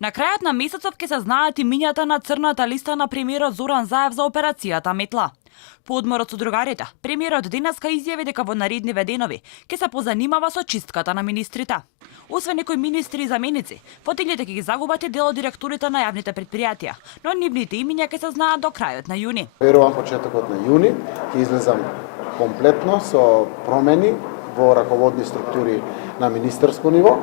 На крајот на месецот ќе се знаат имињата на црната листа на премиерот Зоран Заев за операцијата Метла. По одморот со другарите, премиерот денеска изјави дека во наредниве денови ќе се позанимава со чистката на министрите. Освен некои министри и заменици, фотилите ќе ги загубат и дел од директорите на јавните претпријатија, но нивните имиња ќе се знаат до крајот на јуни. Верувам почетокот на јуни ќе излезам комплетно со промени во раководни структури на министерско ниво,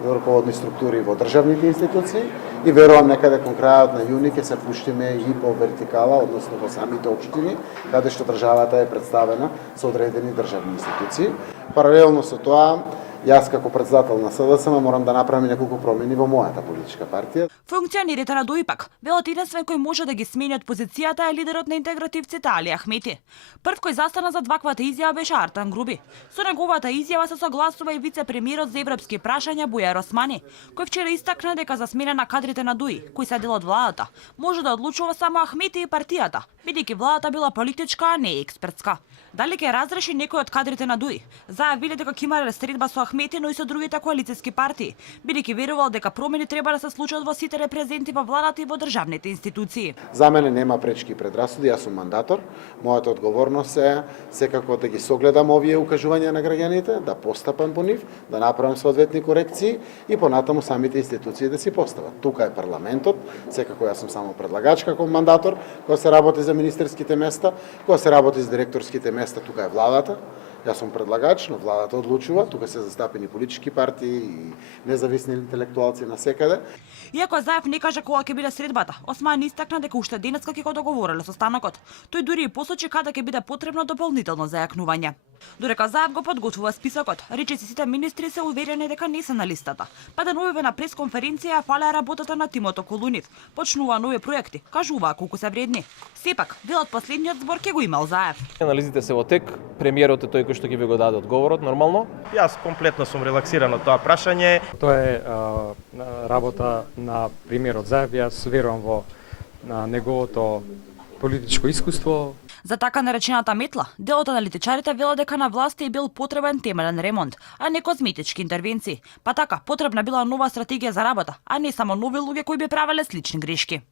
во раководни структури во државните институции и верувам некаде кон крајот на јуни ќе се пуштиме и по вертикала, односно во самите општини, каде што државата е представена со одредени државни институции. Паралелно со тоа, јас како председател на СДСМ морам да направам неколку промени во мојата политичка партија. Функционерите на ДУИ пак велат единствен кој може да ги смени од позицијата е лидерот на интегративците Али Ахмети. Прв кој застана за дваквата изјава беше Артан Груби. Со неговата изјава се согласува и вице-премиерот за европски прашања Бујар Османи, кој вчера истакна дека за смена на кадрите на ДУИ, кои се дел од владата, може да одлучува само Ахмети и партијата, бидејќи владата била политичка, а не експертска. Дали ќе разреши некој од кадрите на ДУИ? Зајавиле дека ќе има средба со Ахмети, но и со другите коалициски партии, бидејќи верувал дека промени треба да се случат во сите репрезенти во владата и во државните институции. За мене нема пречки и предрасуди, јас сум мандатор. Мојата одговорност е секако да ги согледам овие укажувања на граѓаните, да постапам по нив, да направам соодветни корекции и понатаму самите институции да си постават. Тука е парламентот, секако јас сум само предлагач како мандатор, кога се работи за министерските места, кога се работи за директорските места, тука е владата. Јас сум предлагач, но владата одлучува, тука се застапени политички партии и независни интелектуалци на секаде. Иако Заев не кажа кога ќе биде средбата, Осман истакна дека уште денеска ќе го договориле со станокот. Тој дури и посочи каде ќе биде потребно дополнително зајакнување. Додека Заев го подготвува списокот, речиси сите министри се уверени дека не се на листата. Па деновиве на пресконференција фале работата на тимот околу нив. Почнува нови проекти, кажуваа колку се вредни. Сепак, велат последниот збор ќе го имал Заев. Анализите се во тек, премиерот е тој кој што ќе ви го даде одговорот нормално. Јас комплетно сум релаксиран од тоа прашање. Тоа е работа на премиерот Заев. Јас верувам во неговото политичко искуство. За така наречената метла, делот аналитичарите велат дека на власт е бил потребен темелен ремонт, а не козметички интервенции. Па така, потребна била нова стратегија за работа, а не само нови луѓе кои би правеле слични грешки.